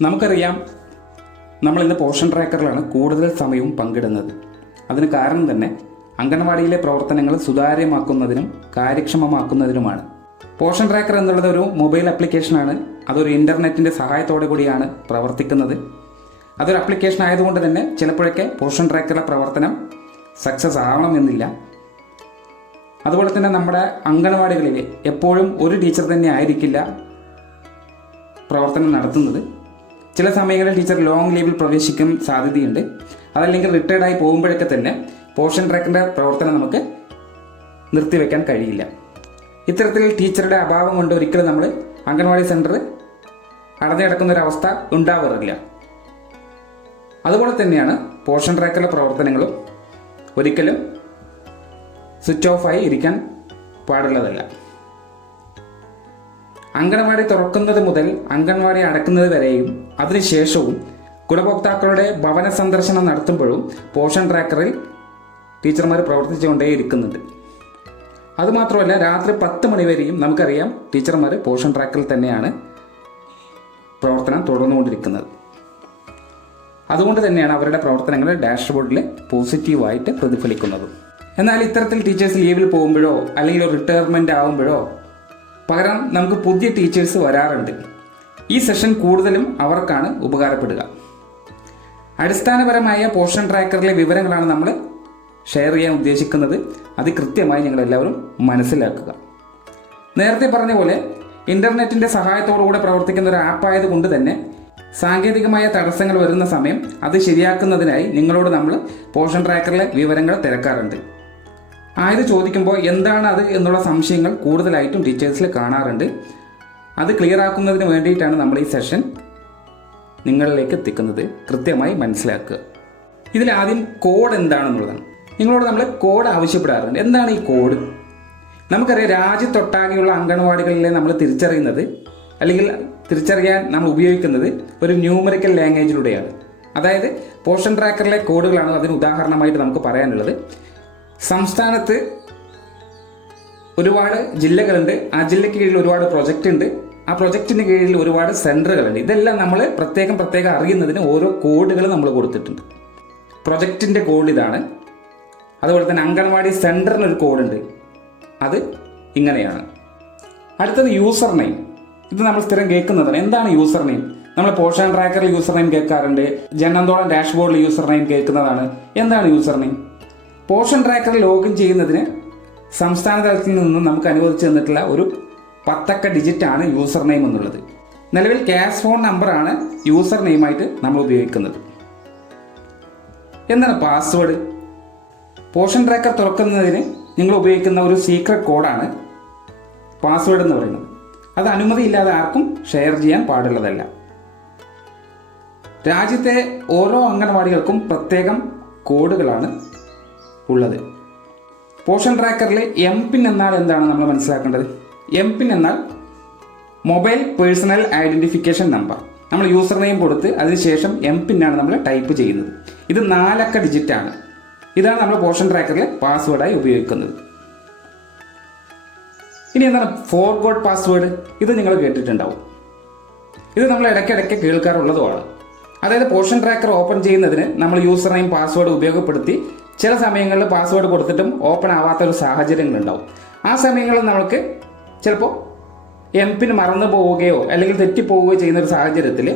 നമുക്കറിയാം നമ്മൾ ഇന്ന് പോഷൻ ട്രാക്കറിലാണ് കൂടുതൽ സമയവും പങ്കിടുന്നത്. അതിന് കാരണം തന്നെ അംഗൻവാടിയിലെ പ്രവർത്തനങ്ങൾ സുതാര്യമാക്കുന്നതിനും കാര്യക്ഷമമാക്കുന്നതിനുമാണ്. പോഷൻ ട്രാക്കർ എന്നുള്ളത് ഒരു മൊബൈൽ ആപ്ലിക്കേഷനാണ് അതൊരു ഇന്റർനെറ്റിന്റെ സഹായത്തോടെ കൂടിയാണ് പ്രവർത്തിക്കുന്നത്. അതൊരു ആപ്ലിക്കേഷൻ ആയതുകൊണ്ട് തന്നെ ചിലപ്പോഴൊക്കെ പോഷൻ ട്രാക്കറുടെ പ്രവർത്തനം സക്സസ് ആവണമെന്നില്ല അതുപോലെ തന്നെ നമ്മുടെ അംഗൻവാടികളിൽ എപ്പോഴും ഒരു ടീച്ചർ തന്നെ ആയിരിക്കില്ല പ്രവർത്തനം നടത്തുന്നത്. ചില സമയങ്ങളിൽ ടീച്ചർ ലോങ് ലീവിൽ പ്രവേശിക്കും സാധ്യതയുണ്ട്. അതല്ലെങ്കിൽ റിട്ടയർഡ് ആയി പോകുമ്പോഴൊക്കെ തന്നെ പോർഷൻ ട്രാക്കിന്റെ പ്രവർത്തനം നമുക്ക് നിർത്തിവെക്കാൻ കഴിയില്ല. ഇത്തരത്തിൽ ടീച്ചറുടെ അഭാവം കൊണ്ട് ഒരിക്കലും നമ്മൾ അംഗൻവാടി സെന്റർ അടഞ്ഞു കിടക്കുന്ന ഒരു അവസ്ഥ ഉണ്ടാവാറില്ല. അതുപോലെ തന്നെയാണ് പോർഷൻ ട്രാക്കിലെ പ്രവർത്തനങ്ങളും ഒരിക്കലും സ്വിച്ച് ഓഫായി ഇരിക്കാൻ പാടുള്ളതല്ല. അംഗൻവാടി തുറക്കുന്നത് മുതൽ അംഗൻവാടി അടക്കുന്നത് വരെയും അതിനുശേഷവും ഗുണഭോക്താക്കളുടെ ഭവന സന്ദർശനം നടത്തുമ്പോഴും പോഷൻ ട്രാക്കറിൽ ടീച്ചർമാർ പ്രവർത്തിച്ചുകൊണ്ടേയിരിക്കുന്നുണ്ട്. അതുമാത്രമല്ല രാത്രി പത്ത് മണിവരെയും നമുക്കറിയാം ടീച്ചർമാർ പോഷൻ ട്രാക്കിൽ തന്നെയാണ് പ്രവർത്തനം തുടർന്നുകൊണ്ടിരിക്കുന്നത്. അതുകൊണ്ട് തന്നെയാണ് അവരുടെ പ്രവർത്തനങ്ങൾ ഡാഷ്ബോർഡിൽ പോസിറ്റീവായിട്ട് പ്രതിഫലിക്കുന്നത്. എന്നാൽ ഇത്തരത്തിൽ ടീച്ചേഴ്സ് ലീവിൽ പോകുമ്പോഴോ അല്ലെങ്കിൽ റിട്ടയർമെന്റ് ആകുമ്പോഴോ പകരം നമുക്ക് പുതിയ ടീച്ചേഴ്സ് വരാറുണ്ട്. ഈ സെഷൻ കൂടുതലും അവർക്കാണ് ഉപകാരപ്പെടുക. അടിസ്ഥാനപരമായ പോഷൻ ട്രാക്കറിലെ വിവരങ്ങളാണ് നമ്മൾ ഷെയർ ചെയ്യാൻ ഉദ്ദേശിക്കുന്നത്. അത് കൃത്യമായി ഞങ്ങൾ എല്ലാവരും മനസ്സിലാക്കുക. നേരത്തെ പറഞ്ഞ പോലെ ഇന്റർനെറ്റിന്റെ സഹായത്തോടുകൂടെ പ്രവർത്തിക്കുന്ന ഒരു ആപ്പ് ആയതുകൊണ്ട് തന്നെ സാങ്കേതികമായ തടസ്സങ്ങൾ വരുന്ന സമയം അത് ശരിയാക്കുന്നതിനായി നിങ്ങളോട് നമ്മൾ പോഷൻ ട്രാക്കറിലെ വിവരങ്ങൾ തിരക്കാറുണ്ട്. ആയത് ചോദിക്കുമ്പോൾ എന്താണ് അത് എന്നുള്ള സംശയങ്ങൾ കൂടുതലായിട്ടും ടീച്ചേഴ്സിൽ കാണാറുണ്ട്. അത് ക്ലിയർ ആക്കുന്നതിന് വേണ്ടിയിട്ടാണ് നമ്മൾ ഈ സെഷൻ നിങ്ങളിലേക്ക് എത്തിക്കുന്നത്. കൃത്യമായി മനസ്സിലാക്കുക. ഇതിൽ ആദ്യം കോഡ് എന്താണെന്നുള്ളതാണ്. നിങ്ങളോട് നമ്മൾ കോഡ് ആവശ്യപ്പെടാറുണ്ട്. എന്താണ് ഈ കോഡ് നമുക്കറിയാം രാജ്യത്തൊട്ടാകെയുള്ള അംഗൻവാടികളിലെ നമ്മൾ തിരിച്ചറിയുന്നത് അല്ലെങ്കിൽ തിരിച്ചറിയാൻ നമ്മൾ ഉപയോഗിക്കുന്നത് ഒരു ന്യൂമറിക്കൽ ലാംഗ്വേജിലൂടെയാണ് അതായത് പോഷൻ ട്രാക്കറിലെ കോഡുകളാണ് അതിന് ഉദാഹരണമായിട്ട് നമുക്ക് പറയാനുള്ളത്. സംസ്ഥാനത്ത് ഒരുപാട് ജില്ലകളുണ്ട്. ആ ജില്ലയ്ക്ക് കീഴിൽ ഒരുപാട് പ്രൊജക്റ്റ് ഉണ്ട്. ആ പ്രൊജക്റ്റിന് കീഴിൽ ഒരുപാട് സെന്ററുകളുണ്ട് ഇതെല്ലാം നമ്മൾ പ്രത്യേകം പ്രത്യേകം അറിയുന്നതിന് ഓരോ കോഡുകൾ നമ്മൾ കൊടുത്തിട്ടുണ്ട്. പ്രൊജക്റ്റിന്റെ കോഡ് ഇതാണ്. അതുപോലെ തന്നെ അംഗൻവാടി സെന്ററിനൊരു കോഡുണ്ട് അത് ഇങ്ങനെയാണ്. അടുത്തത് യൂസർ നെയിം ഇത് നമ്മൾ സ്ഥിരം കേൾക്കുന്നതാണ്. എന്താണ് യൂസർ നെയിം നമ്മൾ പോഷൻ ട്രാക്കറിൽ യൂസർ നെയിം കേൾക്കാറുണ്ട്. ജനന്തോളം ഡാഷ്ബോർഡിൽ യൂസർ നെയിം കേൾക്കുന്നതാണ്. എന്താണ് user name Poshan tracker login ചെയ്യുന്നതിന് സംസ്ഥാന തലത്തിൽ നിന്നും നമുക്ക് അനുവദിച്ചു തന്നിട്ടുള്ള ഒരു പത്തക്ക ആണ് യൂസർ നെയിം എന്നുള്ളത്. നിലവിൽ ക്യാഷ് ഫോൺ നമ്പറാണ് യൂസർ നെയിമായിട്ട് നമ്മൾ ഉപയോഗിക്കുന്നത്. എന്താണ് പാസ്വേഡ് പോഷൻ ട്രാക്കർ തുറക്കുന്നതിന് നിങ്ങൾ ഉപയോഗിക്കുന്ന ഒരു സീക്രട്ട് കോഡാണ് പാസ്വേഡ് എന്ന് പറയുന്നത്. അത് അനുമതിയില്ലാതെ ആർക്കും ഷെയർ ചെയ്യാൻ പാടുള്ളതല്ല. രാജ്യത്തെ ഓരോ അംഗനവാടികൾക്കും പ്രത്യേകം കോഡുകളാണ് ഉള്ളത്. പോഷൻ ട്രാക്കറിൽ എം പിൻ എന്നാൽ എന്താണ് നമ്മൾ മനസ്സിലാക്കേണ്ടത്? എം പിൻ എന്നാൽ മൊബൈൽ പേഴ്സണൽ ഐഡന്റിഫിക്കേഷൻ നമ്പർ. നമ്മൾ യൂസർ നെയിം കൊടുത്ത് അതിനുശേഷം എം പിൻ ആണ് നമ്മൾ ടൈപ്പ് ചെയ്യുന്നത്. ഇത് നാലക്ക ഡിജിറ്റ് ആണ്. ഇതാണ് നമ്മൾ പോഷൻ ട്രാക്കറിൽ പാസ്വേഡായി ഉപയോഗിക്കുന്നത്. ഇനി എന്താണ് ഫോർവേഡ് പാസ്വേഡ് ഇത് നിങ്ങൾ കേട്ടിട്ടുണ്ടാവും. ഇത് നമ്മൾ ഇടയ്ക്കിടയ്ക്ക് കേൾക്കാറുള്ളതുമാണ്. അതായത് പോഷൻ ട്രാക്കർ ഓപ്പൺ ചെയ്യുന്നതിന് നമ്മൾ യൂസർ നെയിം പാസ്വേഡ് ഉപയോഗപ്പെടുത്തി ചില സമയങ്ങളിൽ പാസ്വേഡ് കൊടുത്തിട്ടും ഓപ്പൺ ആവാത്ത ഒരു സാഹചര്യങ്ങളുണ്ടാവും. ആ സമയങ്ങളിൽ നമുക്ക് ചിലപ്പോൾ എം പിൻ മറന്നു പോവുകയോ അല്ലെങ്കിൽ തെറ്റിപ്പോവുകയോ ചെയ്യുന്ന ഒരു സാഹചര്യത്തിൽ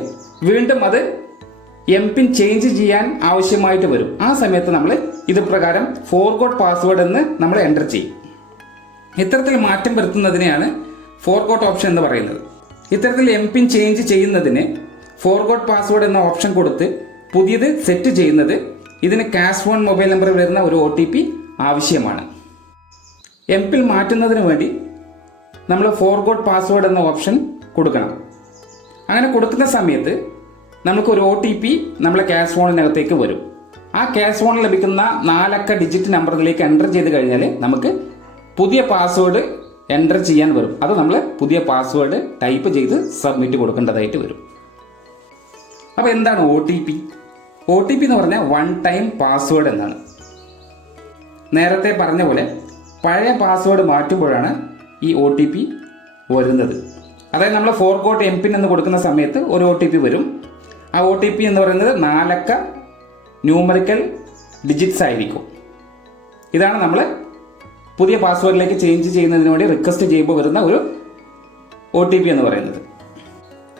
വീണ്ടും അത് എം പിൻ ചേഞ്ച് ചെയ്യാൻ ആവശ്യമായിട്ട് വരും. ആ സമയത്ത് നമ്മൾ ഇത് പ്രകാരം ഫോർഗോട്ട് പാസ്വേഡ് എന്ന് നമ്മൾ എന്റർ ചെയ്യും. ഇത്തരത്തിൽ മാറ്റം വരുത്തുന്നതിനെയാണ് ഫോർഗോട്ട് ഓപ്ഷൻ എന്ന് പറയുന്നത്. ഇത്തരത്തിൽ എം പിൻ ചേഞ്ച് ചെയ്യുന്നതിന് ഫോർഗോട്ട് പാസ്വേഡ് എന്ന ഓപ്ഷൻ കൊടുത്ത് പുതിയത് സെറ്റ് ചെയ്യുന്നത് ഇതിന് കാഷ് ഫോൺ മൊബൈൽ നമ്പർ വരുന്ന ഒരു ഒ ടി പി ആവശ്യമാണ്. എം പിൽ മാറ്റുന്നതിന് വേണ്ടി നമ്മൾ ഫോർഗോട്ട് പാസ്വേഡ് എന്ന ഓപ്ഷൻ കൊടുക്കണം. അങ്ങനെ കൊടുക്കുന്ന സമയത്ത് നമുക്ക് ഒരു ഒ ടി പി നമ്മളെ ക്യാഷ് ഫോണിനകത്തേക്ക് വരും. ആ ക്യാഷ് ഫോണിൽ ലഭിക്കുന്ന നാലക്ക ഡിജിറ്റ് നമ്പറിലേക്ക് എന്റർ ചെയ്ത് കഴിഞ്ഞാൽ നമുക്ക് പുതിയ പാസ്വേഡ് എന്റർ ചെയ്യാൻ വരും. അത് നമ്മൾ പുതിയ പാസ്വേഡ് ടൈപ്പ് ചെയ്ത് സബ്മിറ്റ് കൊടുക്കേണ്ടതായിട്ട് വരും. അപ്പോൾ എന്താണ് O T P O T P എന്ന് പറഞ്ഞാൽ വൺ ടൈം പാസ്വേഡ് എന്നാണ്. നേരത്തെ പറഞ്ഞ പോലെ പഴയ പാസ്വേഡ് മാറ്റുമ്പോഴാണ് ഈ ഒ ടി പി വരുന്നത്. അതായത് നമ്മൾ ഫോർ കോട്ട് എം പിൻ എന്ന് കൊടുക്കുന്ന സമയത്ത് ഒരു ഒ ടി പി വരും. ആ ഒ ടി പി എന്ന് പറയുന്നത് നാലക്ക ന്യൂമറിക്കൽ ഡിജിറ്റ്സ് ആയിരിക്കും. ഇതാണ് നമ്മൾ പുതിയ പാസ്വേഡിലേക്ക് ചേഞ്ച് ചെയ്യുന്നതിന് വേണ്ടി റിക്വസ്റ്റ് ചെയ്യുമ്പോൾ വരുന്ന ഒരു ഒ ടി പി എന്ന് പറയുന്നത്.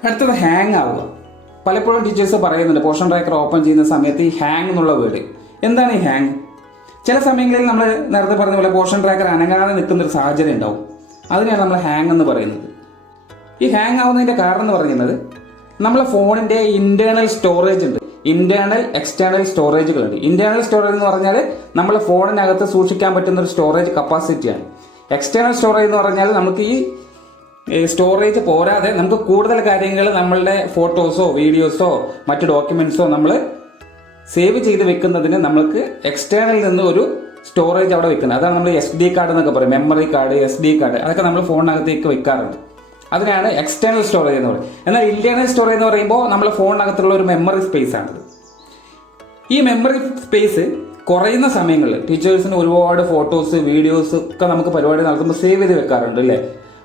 അടുത്തത് ഹാങ് ആവുക. പലപ്പോഴും ടീച്ചേഴ്സ് പറയുന്നുണ്ട് പോഷൻ ട്രാക്കർ ഓപ്പൺ ചെയ്യുന്ന സമയത്ത് ഈ ഹാങ് എന്നുള്ള വേർഡ് എന്താണ് ഈ ഹാങ് ചില സമയങ്ങളിൽ നമ്മൾ നേരത്തെ പറഞ്ഞ പോലെ പോഷൻ ട്രാക്കർ അനങ്ങാതെ നിൽക്കുന്ന ഒരു സാഹചര്യം ഉണ്ടാവും. അതിനെയാണ് നമ്മൾ ഹാങ് എന്ന് പറയുന്നത്. ഈ ഹാങ് ആവുന്നതിന്റെ കാരണം എന്ന് പറയുന്നത് നമ്മളെ ഫോണിന്റെ ഇന്റേണൽ സ്റ്റോറേജ് ഉണ്ട്. ഇന്റേണൽ എക്സ്റ്റേണൽ സ്റ്റോറേജുകളുണ്ട് ഇന്റേണൽ സ്റ്റോറേജ് എന്ന് പറഞ്ഞാൽ നമ്മളെ ഫോണിനകത്ത് സൂക്ഷിക്കാൻ പറ്റുന്ന ഒരു സ്റ്റോറേജ് കപ്പാസിറ്റിയാണ് എക്സ്റ്റേണൽ സ്റ്റോറേജ് എന്ന് പറഞ്ഞാൽ നമുക്ക് ഈ സ്റ്റോറേജ് പോരാതെ നമുക്ക് കൂടുതൽ കാര്യങ്ങൾ നമ്മളുടെ ഫോട്ടോസോ വീഡിയോസോ മറ്റ് ഡോക്യുമെന്റ്സോ നമ്മൾ സേവ് ചെയ്ത് വെക്കുന്നതിന് നമ്മൾക്ക് എക്സ്റ്റേണൽ നിന്ന് ഒരു സ്റ്റോറേജ് അവിടെ വെക്കുന്നത്. അതാണ് നമ്മൾ എസ് ഡി കാർഡ് എന്നൊക്കെ പറയും. Memory card S D card അതൊക്കെ നമ്മൾ ഫോണിനകത്തേക്ക് വെക്കാറുണ്ട്. അതിനാണ് എക്സ്റ്റേണൽ സ്റ്റോറേജ് എന്ന് പറയുന്നത്. എന്നാൽ ഇന്റേണൽ സ്റ്റോറേജ് എന്ന് പറയുമ്പോൾ നമ്മൾ ഫോണിനകത്തുള്ള ഒരു മെമ്മറി സ്പേസ് ആണിത്. ഈ മെമ്മറി സ്പേസ് കുറയുന്ന സമയങ്ങളിൽ ടീച്ചേഴ്സിന് ഒരുപാട് ഫോട്ടോസ് വീഡിയോസ് ഒക്കെ നമുക്ക് പരിപാടി നടത്തുമ്പോൾ സേവ് ചെയ്ത് വെക്കാറുണ്ട് അല്ലേ?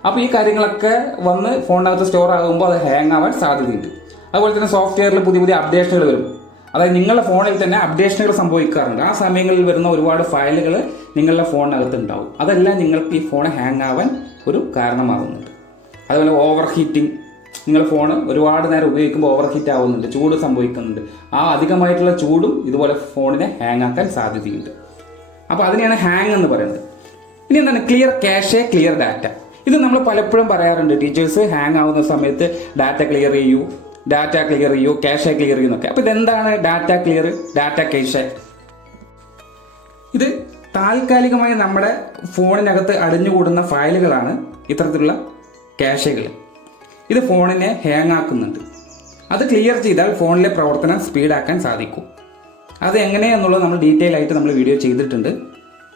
അപ്പോൾ ഈ കാര്യങ്ങളൊക്കെ വന്ന് ഫോണിനകത്ത് സ്റ്റോർ ആകുമ്പോൾ അത് ഹാങ് ആവാൻ സാധ്യതയുണ്ട്. അതുപോലെ തന്നെ സോഫ്റ്റ്വെയറിൽ പുതിയ പുതിയ അപ്ഡേഷനുകൾ വരും. അതായത് നിങ്ങളുടെ ഫോണിൽ തന്നെ അപ്ഡേഷനുകൾ സംഭവിക്കാറുണ്ട്. ആ സമയങ്ങളിൽ വരുന്ന ഒരുപാട് ഫയലുകൾ നിങ്ങളുടെ ഫോണിനകത്ത് ഉണ്ടാവും. അതെല്ലാം നിങ്ങൾക്ക് ഈ ഫോൺ ഹാങ് ആവാൻ ഒരു കാരണമാകുന്നുണ്ട്. അതുപോലെ ഓവർ ഹീറ്റിംഗ് നിങ്ങൾ ഫോൺ ഒരുപാട് നേരം ഉപയോഗിക്കുമ്പോൾ ഓവർ ഹീറ്റ് ആവുന്നുണ്ട് ചൂട് സംഭവിക്കുന്നുണ്ട്. ആ അധികമായിട്ടുള്ള ചൂടും ഇതുപോലെ ഫോണിനെ ഹാങ് ആക്കാൻ സാധ്യതയുണ്ട്. അപ്പോൾ അതിനെയാണ് ഹാങ് എന്ന് പറയുന്നത്. ഇനി എന്താണ്? ക്ലിയർ ക്യാഷേ ക്ലിയർ ഡാറ്റ ഇത് നമ്മൾ പലപ്പോഴും പറയാറുണ്ട്. ടീച്ചേഴ്സ് ഹാങ് ആവുന്ന സമയത്ത് ഡാറ്റ ക്ലിയർ ചെയ്യൂ ഡാറ്റ ക്ലിയർ ചെയ്യൂ ക്യാഷെ ക്ലിയർ ചെയ്യുന്നൊക്കെ അപ്പോൾ ഇതെന്താണ് ഡാറ്റ ക്ലിയർ ഡാറ്റ ക്യാഷ് ഇത് താൽക്കാലികമായി നമ്മുടെ ഫോണിനകത്ത് അടിഞ്ഞുകൂടുന്ന ഫയലുകളാണ് ഇത്തരത്തിലുള്ള ക്യാഷുകൾ ഇത് ഫോണിനെ ഹാങ് ആക്കുന്നുണ്ട്. അത് ക്ലിയർ ചെയ്താൽ ഫോണിലെ പ്രവർത്തനം സ്പീഡാക്കാൻ സാധിക്കും. അത് എങ്ങനെയെന്നുള്ളത് നമ്മൾ ഡീറ്റെയിൽ ആയിട്ട് നമ്മൾ വീഡിയോ ചെയ്തിട്ടുണ്ട്.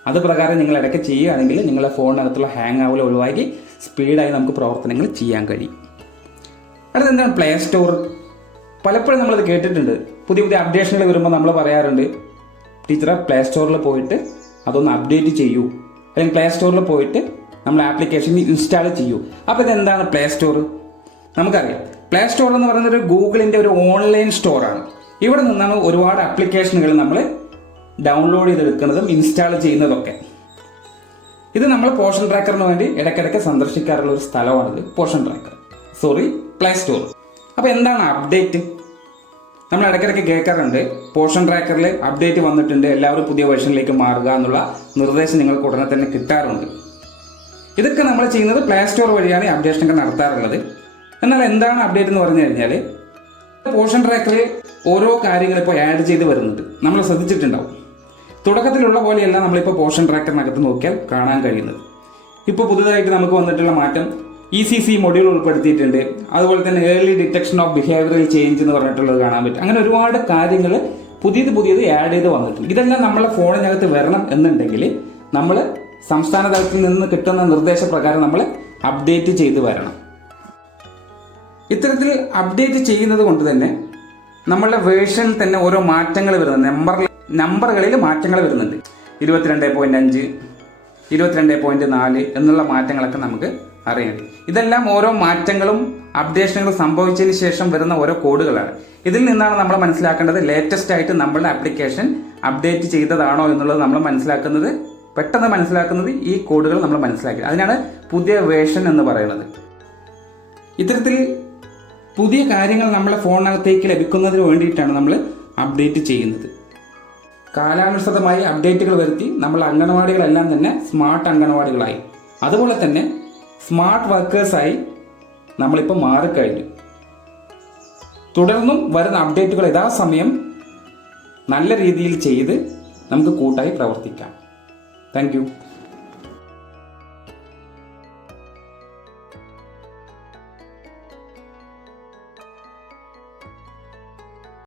അത് പ്രകാരം നിങ്ങൾ ഇടയ്ക്ക് ചെയ്യുകയാണെങ്കിൽ നിങ്ങളുടെ ഫോണിനകത്തുള്ള ഹാങ് ആവൽ ഒഴിവാക്കി സ്പീഡായി നമുക്ക് പ്രവർത്തനങ്ങൾ ചെയ്യാൻ കഴിയും. അടുത്ത എന്താണ്? പ്ലേ സ്റ്റോർ പലപ്പോഴും നമ്മളത് കേട്ടിട്ടുണ്ട്. പുതിയ പുതിയ അപ്ഡേഷനുകൾ വരുമ്പോൾ നമ്മൾ പറയാറുണ്ട് ടീച്ചറെ പ്ലേ സ്റ്റോറിൽ പോയിട്ട് അതൊന്ന് അപ്ഡേറ്റ് ചെയ്യൂ. അല്ലെങ്കിൽ പ്ലേ സ്റ്റോറിൽ പോയിട്ട് നമ്മൾ ആപ്ലിക്കേഷൻ ഇൻസ്റ്റാൾ ചെയ്യൂ. അപ്പോൾ ഇതെന്താണ് പ്ലേ സ്റ്റോർ നമുക്കറിയാം. പ്ലേ സ്റ്റോർ എന്ന് പറയുന്നത് ഒരു ഗൂഗിളിന്റെ ഒരു ഓൺലൈൻ സ്റ്റോറാണ് ഇവിടെ നിന്നാണ് ഒരുപാട് ആപ്ലിക്കേഷനുകൾ നമ്മൾ ഡൗൺലോഡ് ചെയ്തെടുക്കുന്നതും ഇൻസ്റ്റാൾ ചെയ്യുന്നതൊക്കെ. ഇത് നമ്മൾ പോഷൻ ട്രാക്കറിന് വേണ്ടി ഇടയ്ക്കിടയ്ക്ക് സന്ദർശിക്കാറുള്ള ഒരു സ്ഥലമാണിത് Poshan tracker sorry Play Store അപ്പോൾ എന്താണ് അപ്ഡേറ്റ് നമ്മൾ ഇടയ്ക്കിടയ്ക്ക് കേൾക്കാറുണ്ട് പോഷൻ ട്രാക്കറിൽ അപ്ഡേറ്റ് വന്നിട്ടുണ്ട് എല്ലാവരും പുതിയ വേർഷനിലേക്ക് മാറുക എന്നുള്ള നിർദ്ദേശം നിങ്ങൾക്ക് ഉടനെ തന്നെ കിട്ടാറുണ്ട്. ഇതൊക്കെ നമ്മൾ ചെയ്യുന്നത് പ്ലേ സ്റ്റോർ വഴിയാണ് അപ്ഡേഷനൊക്കെ നടത്താറുള്ളത്. എന്നാൽ എന്താണ് അപ്ഡേറ്റ് എന്ന് പറഞ്ഞു കഴിഞ്ഞാൽ പോഷൻ ട്രാക്കറിൽ ഓരോ കാര്യങ്ങൾ ഇപ്പോൾ ആഡ് ചെയ്ത് വരുന്നുണ്ട്. നമ്മൾ ശ്രദ്ധിച്ചിട്ടുണ്ടാവും. തുടക്കത്തിലുള്ള പോലെയല്ല നമ്മളിപ്പോൾ പോഷൻ ട്രാക്ടറിനകത്ത് നോക്കിയാൽ കാണാൻ കഴിയുന്നത്. ഇപ്പോൾ പുതുതായിട്ട് നമുക്ക് വന്നിട്ടുള്ള മാറ്റം ഇ സി സി മൊഡ്യൂൾ ഉൾപ്പെടുത്തിയിട്ടുണ്ട്. അതുപോലെ തന്നെ early detection of behavioural change എന്ന് പറഞ്ഞിട്ടുള്ളത് കാണാൻ പറ്റും. അങ്ങനെ ഒരുപാട് കാര്യങ്ങൾ പുതിയത് പുതിയത് ആഡ് ചെയ്ത് വന്നിട്ടുണ്ട്. ഇതെല്ലാം നമ്മളെ ഫോണിനകത്ത് വരണം എന്നുണ്ടെങ്കിൽ നമ്മൾ സംസ്ഥാന തലത്തിൽ നിന്ന് കിട്ടുന്ന നിർദ്ദേശപ്രകാരം നമ്മൾ അപ്ഡേറ്റ് ചെയ്ത് വരണം. ഇത്തരത്തിൽ അപ്ഡേറ്റ് ചെയ്യുന്നത് കൊണ്ട് തന്നെ നമ്മളുടെ വേർഷനിൽ തന്നെ ഓരോ മാറ്റങ്ങൾ വരുന്നത്. നമ്പർ നമ്പറുകളിൽ മാറ്റങ്ങൾ വരുന്നുണ്ട്. ഇരുപത്തിരണ്ട് പോയിന്റ് അഞ്ച് ഇരുപത്തിരണ്ട് പോയിന്റ് നാല് എന്നുള്ള മാറ്റങ്ങളൊക്കെ നമുക്ക് അറിയാം. ഇതെല്ലാം ഓരോ മാറ്റങ്ങളും അപ്ഡേഷനുകളും സംഭവിച്ചതിന് ശേഷം വരുന്ന ഓരോ കോഡുകളാണ്. ഇതിൽ നിന്നാണ് നമ്മൾ മനസ്സിലാക്കേണ്ടത് ലേറ്റസ്റ്റ് ആയിട്ട് നമ്മളുടെ ആപ്ലിക്കേഷൻ അപ്ഡേറ്റ് ചെയ്തതാണോ എന്നുള്ളത് നമ്മൾ മനസ്സിലാക്കുന്നത് പെട്ടെന്ന് മനസ്സിലാക്കുന്നത് ഈ കോഡുകൾ നമ്മൾ മനസ്സിലാക്കി. അതിനാണ് പുതിയ വേഷൻ എന്ന് പറയുന്നത്. ഇത്തരത്തിൽ പുതിയ കാര്യങ്ങൾ നമ്മളെ ഫോണിനകത്തേക്ക് ലഭിക്കുന്നതിന് വേണ്ടിയിട്ടാണ് നമ്മൾ അപ്ഡേറ്റ് ചെയ്യുന്നത്. കാലാനുസൃതമായി അപ്ഡേറ്റുകൾ വരുത്തി നമ്മൾ അംഗനവാടികളെല്ലാം തന്നെ സ്മാർട്ട് അംഗനവാടികളായി. അതുപോലെ തന്നെ സ്മാർട്ട് വർക്കേഴ്സായി നമ്മളിപ്പോൾ മാറിക്കഴിഞ്ഞു. തുടർന്നും വരുന്ന അപ്ഡേറ്റുകൾ യഥാസമയം നല്ല രീതിയിൽ ചെയ്ത് നമുക്ക് കൂട്ടായി പ്രവർത്തിക്കാം. താങ്ക്